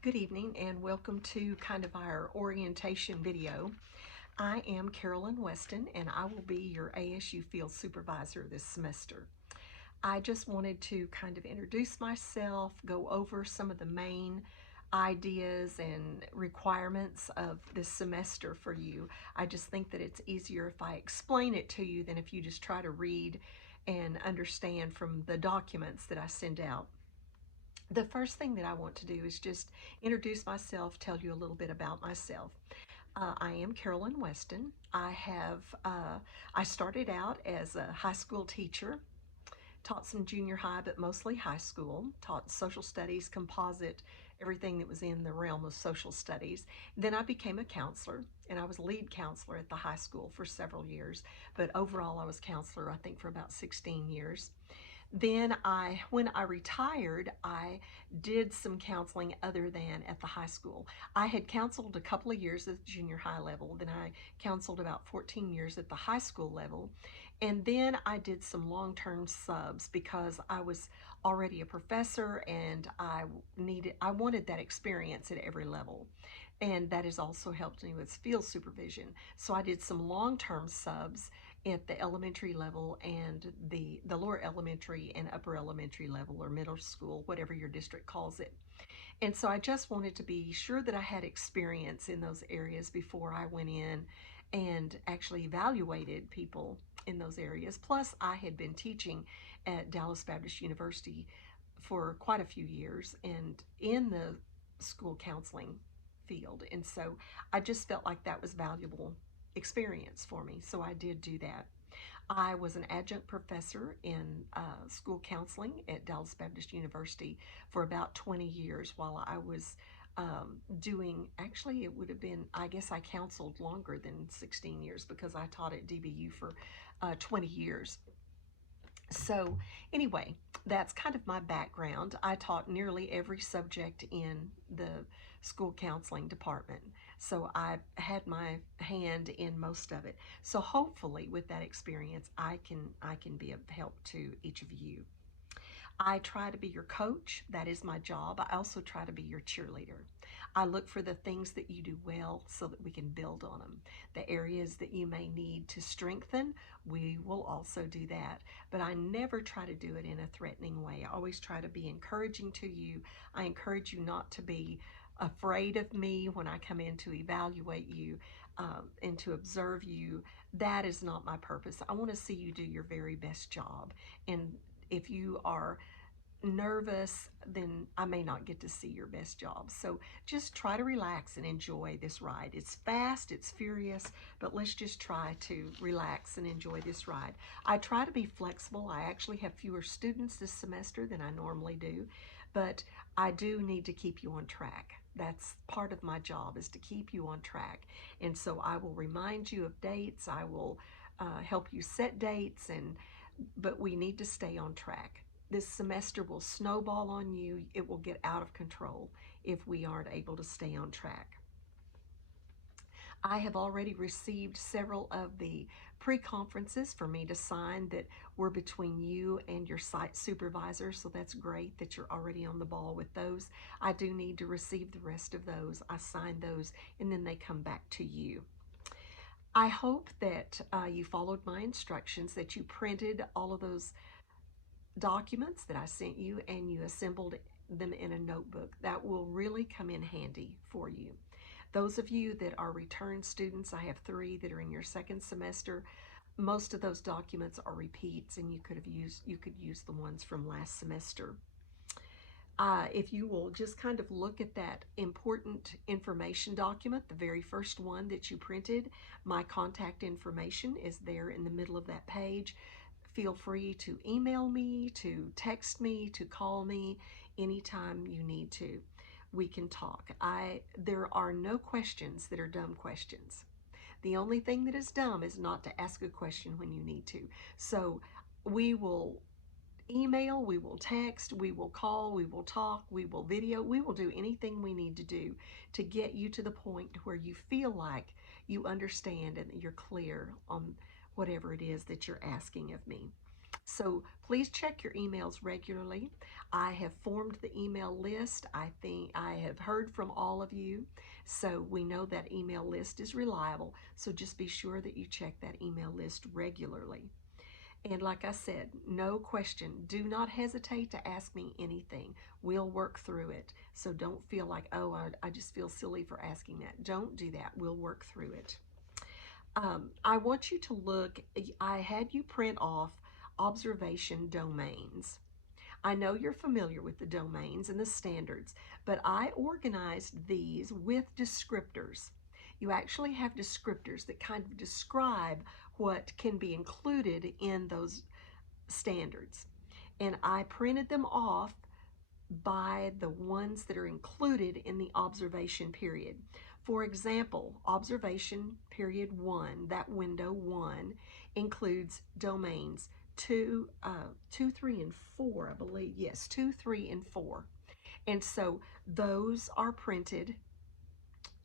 Good evening and welcome to kind of our orientation video. I am Carolyn Weston and I will be your ASU field supervisor this semester. I just wanted to kind of introduce myself, go over some of the main ideas and requirements of this semester for you. I just think that it's easier if I explain it to you than if you just try to read and understand from the documents that I send out. The first thing that I want to do is just introduce myself, tell you a little bit about myself. I am Carolyn Weston. I started out as a high school teacher, taught some junior high, but mostly high school, taught social studies, composite, everything that was in the realm of social studies. Then I became a counselor, and I was lead counselor at the high school for several years, but overall I was counselor, I think, for about 16 years. Then when I retired, I did some counseling other than at the high school. I had counseled a couple of years at the junior high level. Then I counseled about 14 years at the high school level. And then I did some long-term subs because I was already a professor and I wanted that experience at every level. And that has also helped me with field supervision. So I did some long-term subs at the elementary level and the lower elementary and upper elementary level, or middle school, whatever your district calls it. And so I just wanted to be sure that I had experience in those areas before I went in and actually evaluated people in those areas. Plus, I had been teaching at Dallas Baptist University for quite a few years and in the school counseling field. And so I just felt like that was valuable experience for me. So I did do that. I was an adjunct professor in school counseling at Dallas Baptist University for about 20 years while I was actually, it would have been, I guess I counseled longer than 16 years because I taught at DBU for 20 years. So anyway, that's kind of my background. I taught nearly every subject in the school counseling department. So I had my hand in most of it. So hopefully with that experience, I can be of help to each of you. I try to be your coach. That is my job. I also try to be your cheerleader. I look for the things that you do well so that we can build on them. The areas that you may need to strengthen, we will also do that. But I never try to do it in a threatening way. I always try to be encouraging to you. I encourage you not to be afraid of me when I come in to evaluate you and to observe you. That is not my purpose. I want to see you do your very best job. And if you are nervous, then I may not get to see your best job. So just try to relax and enjoy this ride. It's fast, it's furious, but let's just try to relax and enjoy this ride. I try to be flexible. I actually have fewer students this semester than I normally do, but I do need to keep you on track. That's part of my job, is to keep you on track. And so I will remind you of dates. I will help you set dates, but we need to stay on track. This semester will snowball on you. It will get out of control if we aren't able to stay on track. I have already received several of the pre-conferences for me to sign that were between you and your site supervisor, so that's great that you're already on the ball with those. I do need to receive the rest of those. I sign those and then they come back to you. I hope that you followed my instructions, that you printed all of those documents that I sent you and you assembled them in a notebook. That will really come in handy for you. Those of you that are return students, I have 3 that are in your second semester. Most of those documents are repeats, and you could use the ones from last semester. If you will just kind of look at that important information document, the very first one that you printed, my contact information is there in the middle of that page. Feel free to email me, to text me, to call me anytime you need to. We can talk. There are no questions that are dumb questions. The only thing that is dumb is not to ask a question when you need to. So we will email, we will text, we will call, we will talk, we will video, we will do anything we need to do to get you to the point where you feel like you understand and that you're clear on whatever it is that you're asking of me. So please check your emails regularly. I have formed the email list. I think I have heard from all of you. So we know that email list is reliable. So just be sure that you check that email list regularly. And like I said, no question. Do not hesitate to ask me anything. We'll work through it. So don't feel like, oh, I just feel silly for asking that. Don't do that. We'll work through it. I want you to look, I had you print off observation domains. I know you're familiar with the domains and the standards, but I organized these with descriptors. You actually have descriptors that kind of describe what can be included in those standards. And I printed them off by the ones that are included in the observation period. For example, observation period 1, that window 1, includes domains 2, 3, and 4, I believe. Yes, 2, 3, and 4. And so those are printed,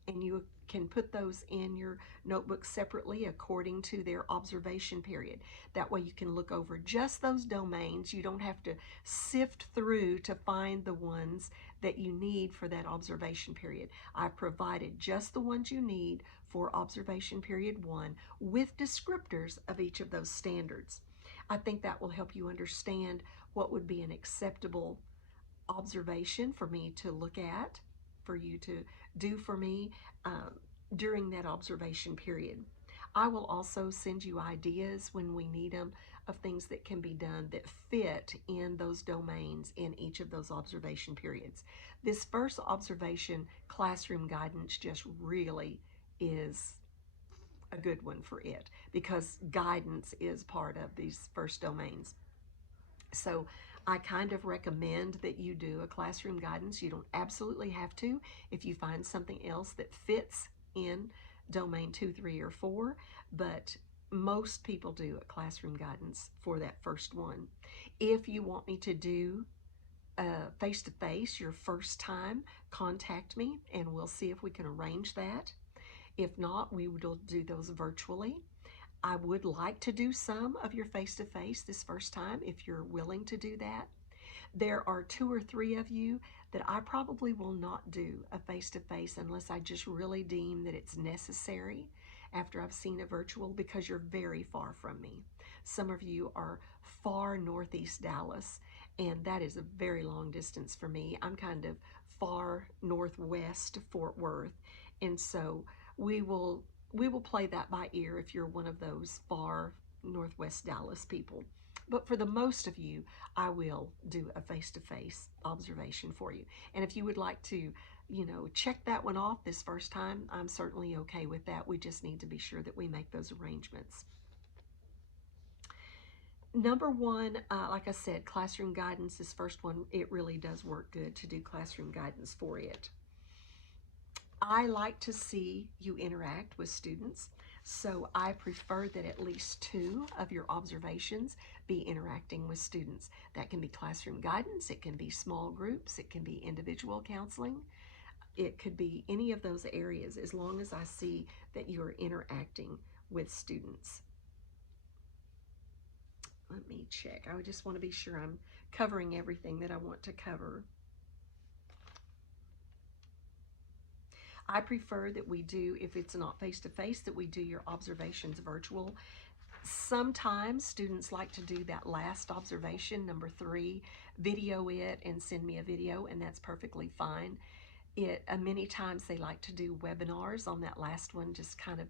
and you can put those in your notebook separately according to their observation period. That way you can look over just those domains. You don't have to sift through to find the ones that you need for that observation period. I've provided just the ones you need for observation period 1 with descriptors of each of those standards. I think that will help you understand what would be an acceptable observation for me to look at, for you to do for me during that observation period. I will also send you ideas when we need them of things that can be done that fit in those domains in each of those observation periods. This first observation classroom guidance just really is a good one for it because guidance is part of these first domains. So I kind of recommend that you do a classroom guidance. You don't absolutely have to if you find something else that fits in domain 2, 3, or 4, but most people do a classroom guidance for that first one. If you want me to do face-to-face your first time, contact me and we'll see if we can arrange that. If not, we will do those virtually. I would like to do some of your face-to-face this first time if you're willing to do that. There are 2 or 3 of you that I probably will not do a face-to-face unless I just really deem that it's necessary after I've seen a virtual, because you're very far from me. Some of you are far northeast Dallas, and that is a very long distance for me. I'm kind of far northwest Fort Worth, and so we will play that by ear if you're one of those far northwest Dallas people. But for the most of you, I will do a face-to-face observation for you. And if you would like to, check that one off this first time, I'm certainly okay with that. We just need to be sure that we make those arrangements. Number 1, like I said, classroom guidance, this first one, it really does work good to do classroom guidance for it. I like to see you interact with students, so I prefer that at least 2 of your observations be interacting with students. That can be classroom guidance, it can be small groups, it can be individual counseling, it could be any of those areas, as long as I see that you're interacting with students. Let me check. I just want to be sure I'm covering everything that I want to cover. I prefer that we do, if it's not face-to-face, that we do your observations virtual. Sometimes students like to do that last observation, number 3, video it and send me a video, and that's perfectly fine. Many times they like to do webinars on that last one, just kind of,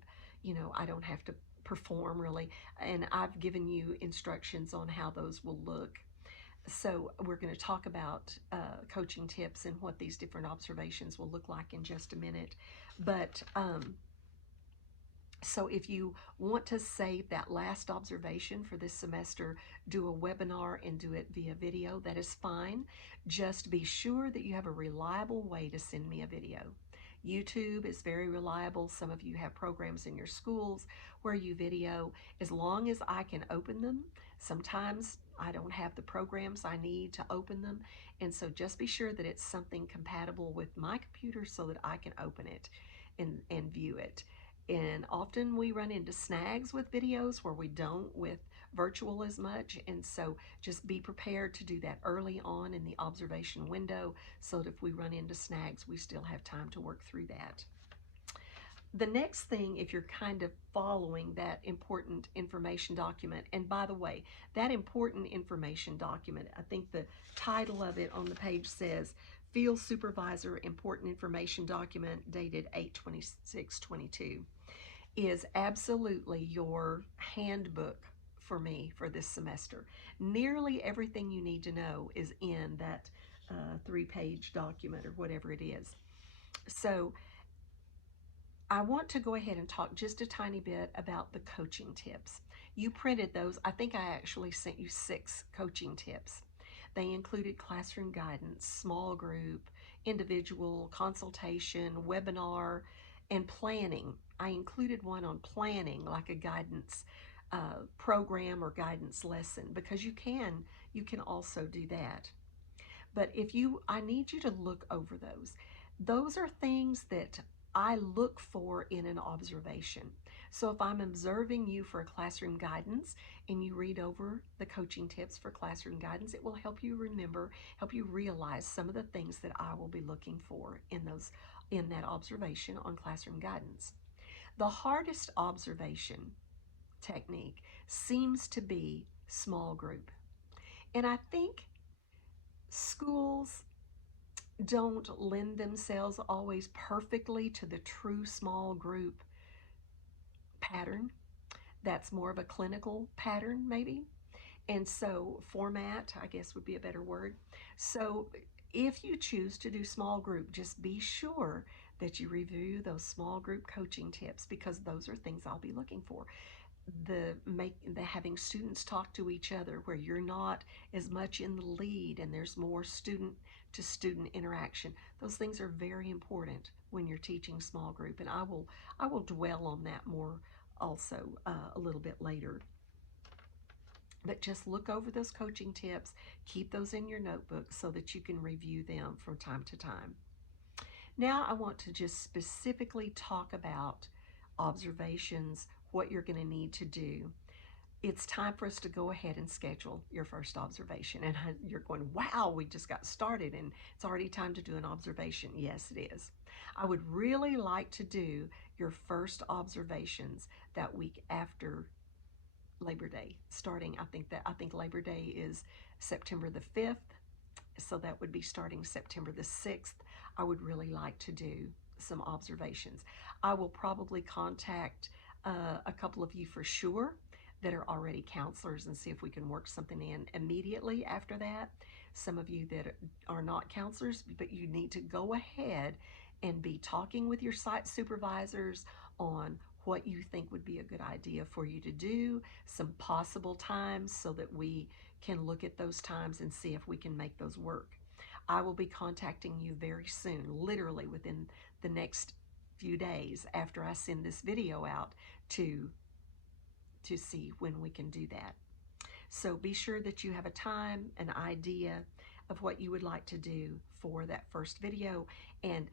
I don't have to perform really, and I've given you instructions on how those will look. So we're going to talk about coaching tips and what these different observations will look like in just a minute. But so if you want to save that last observation for this semester, do a webinar and do it via video, that is fine. Just be sure that you have a reliable way to send me a video. YouTube is very reliable. Some of you have programs in your schools where you video. As long as I can open them, sometimes I don't have the programs I need to open them, and so just be sure that it's something compatible with my computer so that I can open it and view it. And often we run into snags with videos where we don't with virtual as much, and so just be prepared to do that early on in the observation window so that if we run into snags, we still have time to work through that. The next thing, if you're kind of following that important information document, and by the way, that important information document, I think the title of it on the page says Field Supervisor Important Information Document dated 8/26/22, is absolutely your handbook for me for this semester. Nearly everything you need to know is in that 3-page document or whatever it is. So I want to go ahead and talk just a tiny bit about the coaching tips. You printed those. I think I actually sent you 6 coaching tips. They included classroom guidance, small group, individual, consultation, webinar, and planning. I included one on planning, like a guidance program or guidance lesson, because you can also do that. But I need you to look over those. Those are things that I look for in an observation. So if I'm observing you for a classroom guidance and you read over the coaching tips for classroom guidance, it will help you remember, help you realize some of the things that I will be looking for in that observation on classroom guidance. The hardest observation technique seems to be small group. And I think schools don't lend themselves always perfectly to the true small group pattern. That's more of a clinical pattern, maybe. And so, format, I guess, would be a better word. So, if you choose to do small group, just be sure that you review those small group coaching tips, because those are things I'll be looking for. The having students talk to each other, where you're not as much in the lead and there's more student to student interaction. Those things are very important when you're teaching small group, and I will dwell on that more also a little bit later. But just look over those coaching tips, keep those in your notebook so that you can review them from time to time. Now I want to just specifically talk about observations, what you're going to need to do. It's time for us to go ahead and schedule your first observation. And you're going, wow, we just got started and it's already time to do an observation. Yes, it is. I would really like to do your first observations that week after Labor Day, starting, I think Labor Day is September the 5th, so that would be starting September the 6th. I would really like to do some observations. I will probably contact a couple of you for sure that are already counselors and see if we can work something in immediately after that. Some of you that are not counselors, but you need to go ahead and be talking with your site supervisors on what you think would be a good idea for you to do, some possible times so that we can look at those times and see if we can make those work. I will be contacting you very soon, literally within the next few days after I send this video out to see when we can do that. So be sure that you have a time, an idea of what you would like to do for that first video. And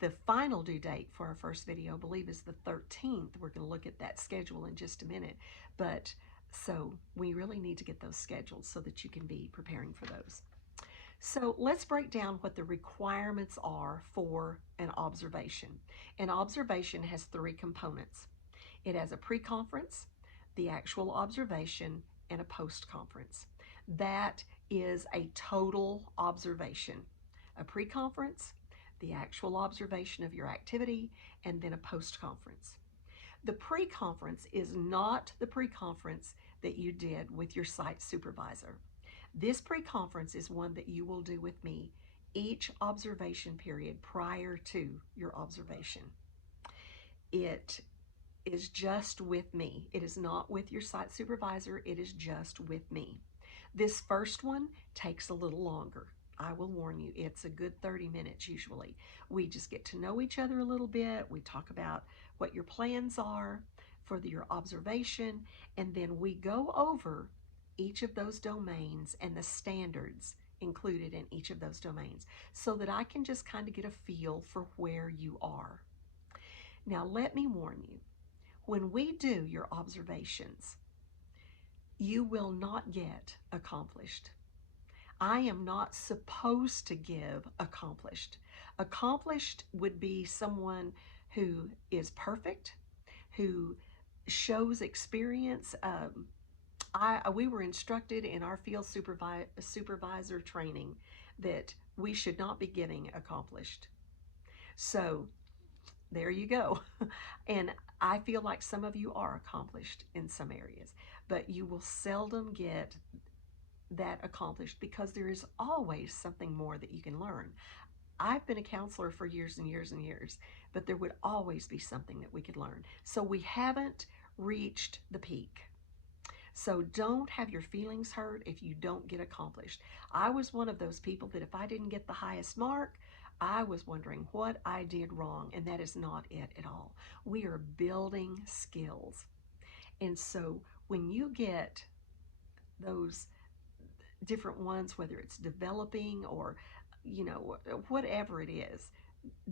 the final due date for our first video, I believe, is the 13th. We're going to look at that schedule in just a minute. But so we really need to get those scheduled so that you can be preparing for those. So let's break down what the requirements are for an observation. An observation has 3 components. It has a pre-conference, the actual observation, and a post-conference. That is a total observation. A pre-conference, the actual observation of your activity, and then a post-conference. The pre-conference is not the pre-conference that you did with your site supervisor. This pre-conference is one that you will do with me each observation period prior to your observation. It is just with me. It is not with your site supervisor. It is just with me. This first one takes a little longer. I will warn you, it's a good 30 minutes usually. We just get to know each other a little bit. We talk about what your plans are for your observation, and then we go over each of those domains and the standards included in each of those domains so that I can just kind of get a feel for where you are. Now, let me warn you, when we do your observations, You will not get accomplished. I am not supposed to give accomplished. Accomplished would be someone who is perfect, who shows experience. We were instructed in our field supervisor training that we should not be getting accomplished. So there you go. And I feel like some of you are accomplished in some areas, but you will seldom get that accomplished because there is always something more that you can learn. I've been a counselor for years and years and years, but there would always be something that we could learn. So we haven't reached the peak. So don't have your feelings hurt if you don't get accomplished. I was one of those people that if I didn't get the highest mark, I was wondering what I did wrong, and that is not it at all. We are building skills. And so when you get those different ones, whether it's developing or, whatever it is,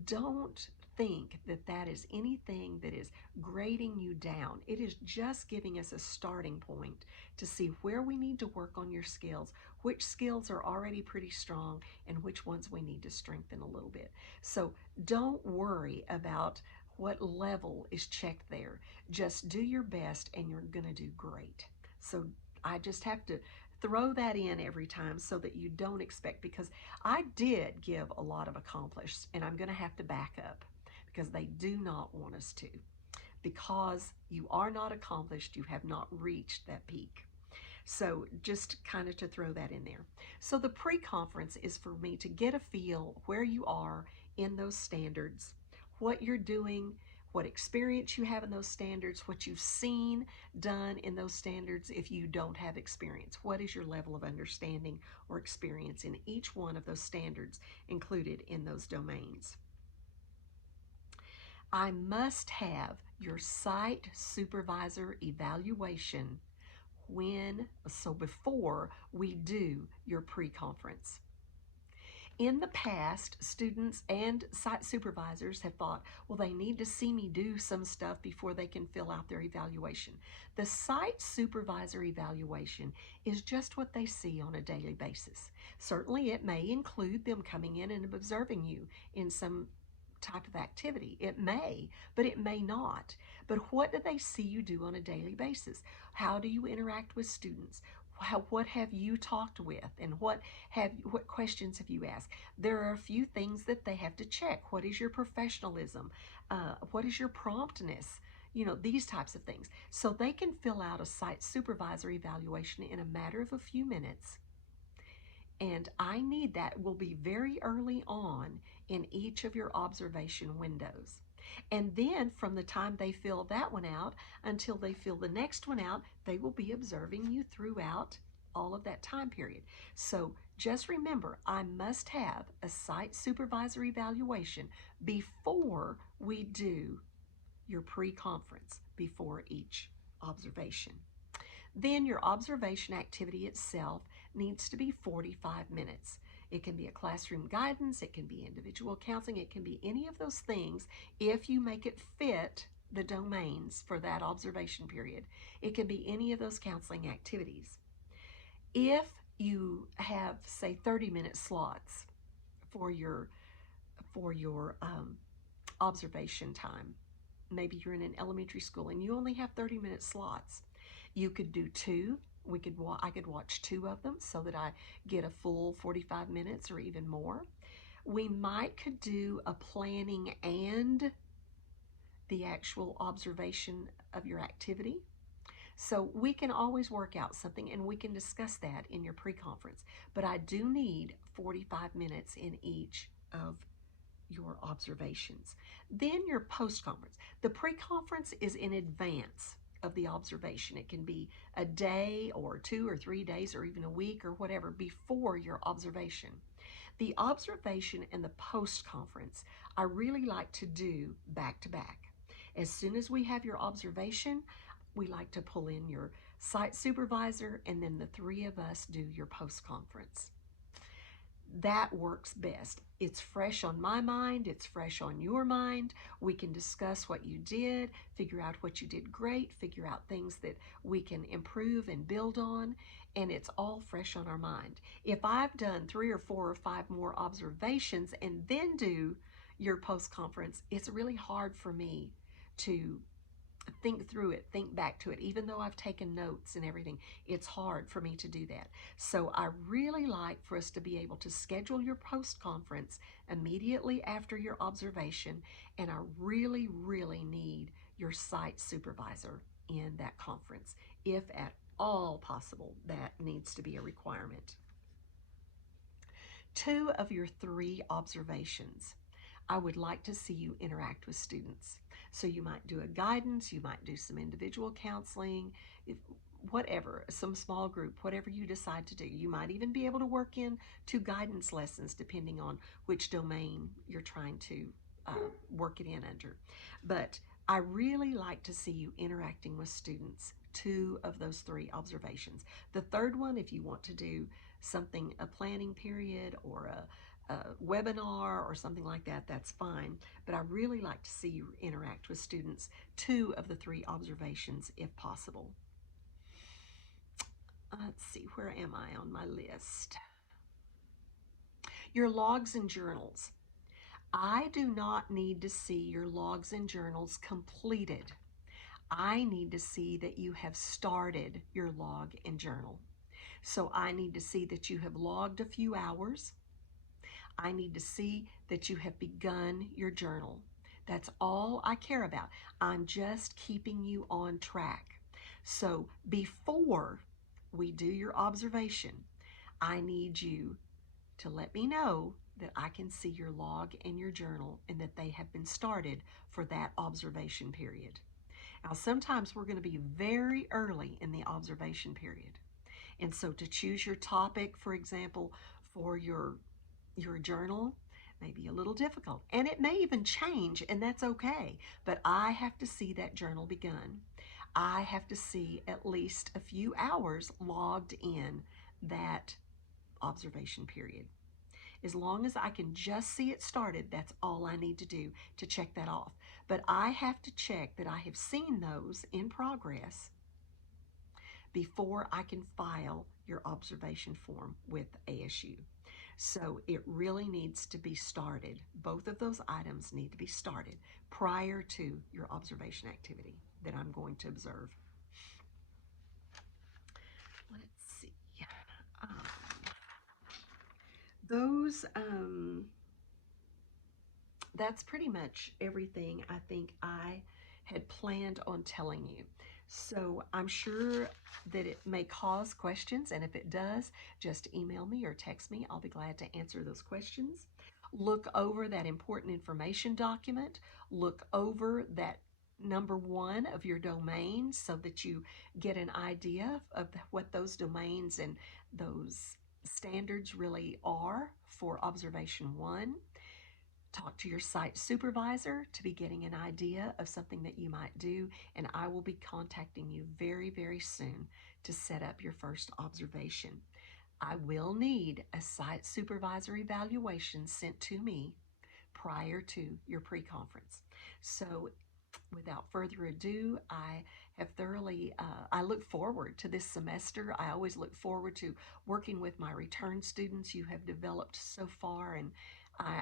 don't think that that is anything that is grading you down. It is just giving us a starting point to see where we need to work on your skills, which skills are already pretty strong, and which ones we need to strengthen a little bit. So don't worry about what level is checked there. Just do your best and you're going to do great. So I just have to throw that in every time so that you don't expect, because I did give a lot of accomplished, and I'm going to have to back up because they do not want us to. Because you are not accomplished, you have not reached that peak. So just kind of to throw that in there. So the pre-conference is for me to get a feel where you are in those standards, what you're doing, what experience you have in those standards, what you've seen done in those standards if you don't have experience. What is your level of understanding or experience in each one of those standards included in those domains? I must have your site supervisor evaluation before we do your pre-conference. In the past, students and site supervisors have thought, well, they need to see me do some stuff before they can fill out their evaluation. The site supervisor evaluation is just what they see on a daily basis. Certainly, it may include them coming in and observing you in some type of activity. It may, but it may not. But what do they see you do on a daily basis? How do you interact with students? What have you talked with, and what questions have you asked? There are a few things that they have to check. What is your professionalism? What is your promptness? These types of things. So they can fill out a site supervisor evaluation in a matter of a few minutes. And I need that will be very early on in each of your observation windows. And then from the time they fill that one out until they fill the next one out, they will be observing you throughout all of that time period. So just remember, I must have a site supervisor evaluation before we do your pre-conference, before each observation. Then your observation activity itself needs to be 45 minutes. It can be a classroom guidance, it can be individual counseling, it can be any of those things if you make it fit the domains for that observation period. It can be any of those counseling activities. If you have, say, 30-minute slots for your observation time, maybe you're in an elementary school and you only have 30-minute slots, you could do two. I could watch two of them so that I get a full 45 minutes or even more. We could do a planning and the actual observation of your activity. So we can always work out something, and we can discuss that in your pre-conference. But I do need 45 minutes in each of your observations. Then your post-conference. The pre-conference is in advance of the observation. It can be a day or 2 or 3 days or even a week or whatever before your observation. The observation and the post-conference I really like to do back to back. As soon as we have your observation, we like to pull in your site supervisor, and then the three of us do your post-conference. That works best. It's fresh on my mind, it's fresh on your mind. We can discuss what you did, figure out what you did great, figure out things that we can improve and build on, and it's all fresh on our mind. If I've done 3 or 4 or 5 more observations and then do your post-conference, it's really hard for me to think through it, think back to it. Even though I've taken notes and everything, it's hard for me to do that. So I really like for us to be able to schedule your post-conference immediately after your observation, and I really, really need your site supervisor in that conference. If at all possible, that needs to be a requirement. 2 of your 3 observations, I would like to see you interact with students. So you might do a guidance, you might do some individual counseling, whatever, some small group, whatever you decide to do. You might even be able to work in 2 guidance lessons depending on which domain you're trying to work it in under. But I really like to see you interacting with students 2 of those 3 observations. The third one, if you want to do something, a planning period or a webinar or something like that, that's fine. But I really like to see you interact with students 2 of the 3 observations if possible. Let's see, where am I on my list? Your logs and journals. I do not need to see your logs and journals completed. I need to see that you have started your log and journal. So I need to see that you have logged a few hours. I need to see that you have begun your journal. That's all I care about. I'm just keeping you on track. So before we do your observation, I need you to let me know that I can see your log and your journal and that they have been started for that observation period. Now, sometimes we're going to be very early in the observation period. And so to choose your topic, for example, for your journal may be a little difficult. And it may even change, and that's okay. But I have to see that journal begun. I have to see at least a few hours logged in that observation period. As long as I can just see it started, that's all I need to do to check that off. But I have to check that I have seen those in progress before I can file your observation form with ASU. So it really needs to be started. Both of those items need to be started prior to your observation activity that I'm going to observe. Let's see. Um, those, that's pretty much everything I think I had planned on telling you. So I'm sure that it may cause questions, and if it does, just email me or text me. I'll be glad to answer those questions. Look over that important information document. Look over that number 1 of your domains so that you get an idea of what those domains and those standards really are for observation 1. Talk to your site supervisor to be getting an idea of something that you might do, and I will be contacting you very, very soon to set up your first observation. I will need a site supervisor evaluation sent to me prior to your pre-conference. So without further ado, I have thoroughly, I look forward to this semester. I always look forward to working with my return students. You have developed so far, and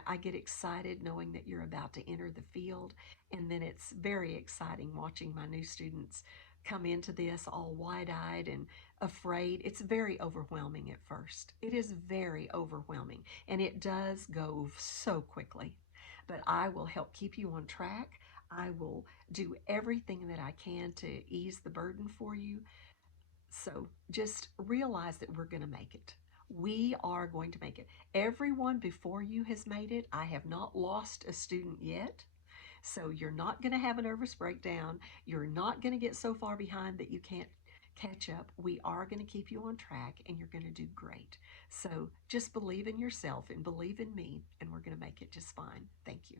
I get excited knowing that you're about to enter the field. And then it's very exciting watching my new students come into this all wide-eyed and afraid. It's very overwhelming at first. It is very overwhelming, and it does go so quickly. But I will help keep you on track. I will do everything that I can to ease the burden for you. So just realize that we're going to make it. We are going to make it. Everyone before you has made it. I have not lost a student yet. So you're not going to have a nervous breakdown. You're not going to get so far behind that you can't catch up. We are going to keep you on track, and you're going to do great. So just believe in yourself and believe in me, and we're going to make it just fine. Thank you.